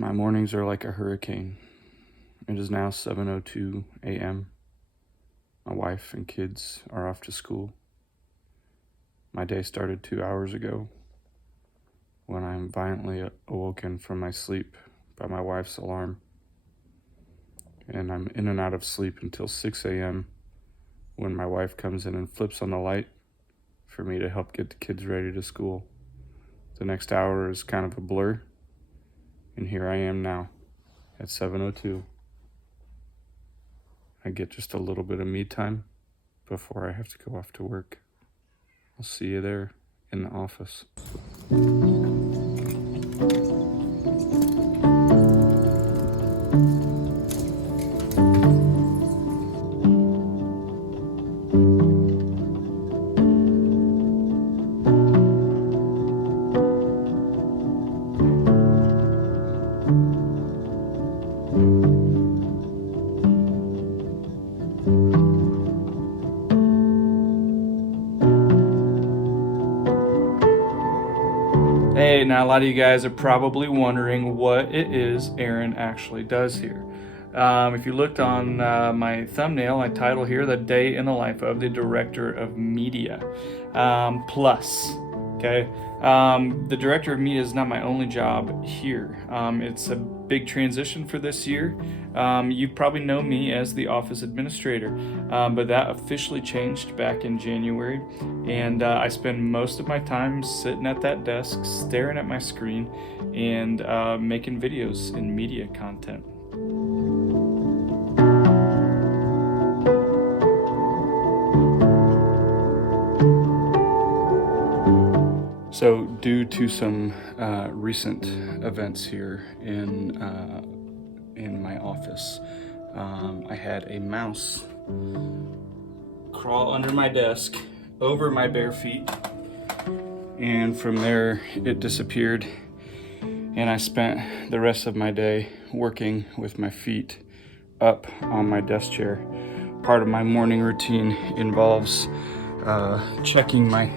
My mornings are like a hurricane. It is now 7:02 a.m. My wife and kids are off to school. My day started 2 hours ago when I am violently awoken from my sleep by my wife's alarm. And I'm in and out of sleep until 6 a.m. when my wife comes in and flips on the light for me to help get the kids ready to school. The next hour is kind of a blur, and here I am now at 7:02. I get just a little bit of me time before I have to go off to work. I'll see you there in the office. Hey, now a lot of you guys are probably wondering what it is Aaron actually does here. If you looked on my thumbnail, my title here, The Day in the Life of the Director of Media Plus. Okay, the Director of Media is not my only job here. It's a big transition for this year. You probably know me as the office administrator, but that officially changed back in January, and I spend most of my time sitting at that desk, staring at my screen, and making videos and media content. So due to some recent events here in my office, I had a mouse crawl under my desk over my bare feet, and from there it disappeared, and I spent the rest of my day working with my feet up on my desk chair. Part of my morning routine involves checking my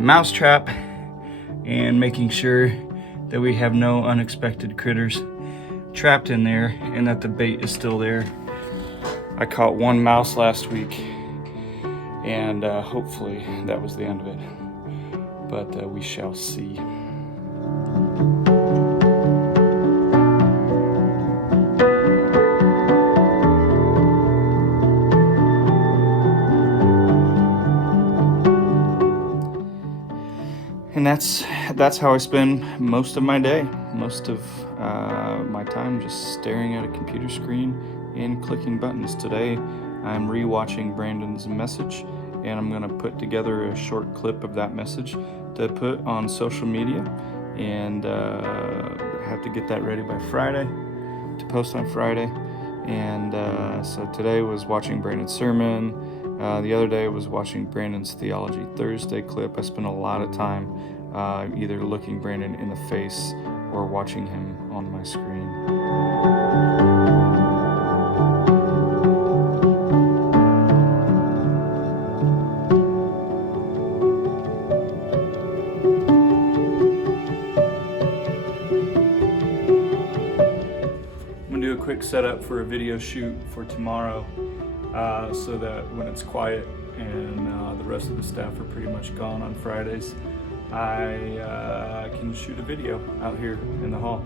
mouse trap and making sure that we have no unexpected critters trapped in there and that the bait is still there. I caught one mouse last week, and hopefully that was the end of it, but we shall see. And that's how I spend most of my day, most of my time just staring at a computer screen and clicking buttons. Today I'm rewatching Brandon's message, and I'm gonna put together a short clip of that message to put on social media, and have to get that ready by Friday to post on Friday. And so today was watching Brandon's sermon. The other day was watching Brandon's Theology Thursday clip. I spent a lot of time either looking Brandon in the face or watching him on my screen. I'm gonna do a quick setup for a video shoot for tomorrow, so that when it's quiet and the rest of the staff are pretty much gone on Fridays, I can shoot a video out here in the hall.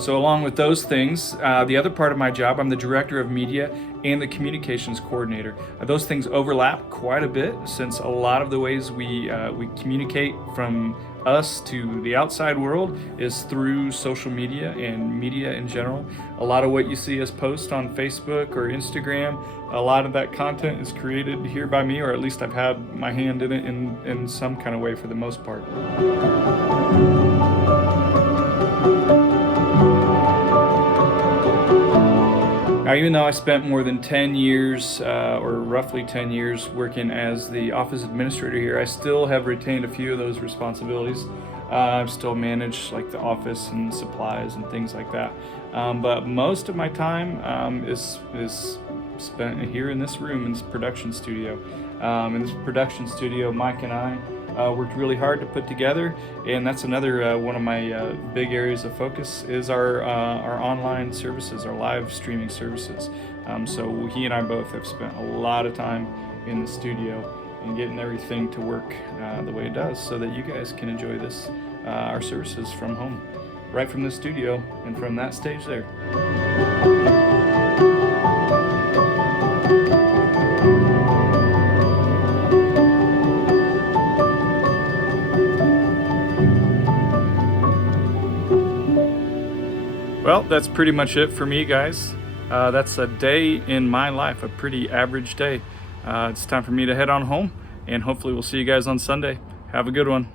So along with those things, the other part of my job, I'm the director of media and the communications coordinator. Those things overlap quite a bit, since a lot of the ways we communicate from us to the outside world is through social media and media in general. A lot of what you see us post on Facebook or Instagram, a lot of that content is created here by me, or at least I've had my hand in it in some kind of way for the most part. Now, even though I spent more than 10 years, or roughly 10 years, working as the office administrator here, I still have retained a few of those responsibilities. I've still managed like the office and supplies and things like that. But most of my time is spent here in this room in this production studio. In this production studio, Mike and I worked really hard to put together, and that's another one of my big areas of focus is our online services, our live streaming services. So he and I both have spent a lot of time in the studio and getting everything to work the way it does, so that you guys can enjoy this our services from home, right from the studio and from that stage there. Well, that's pretty much it for me, guys. That's a day in my life, a pretty average day. It's time for me to head on home, and hopefully we'll see you guys on Sunday. Have a good one.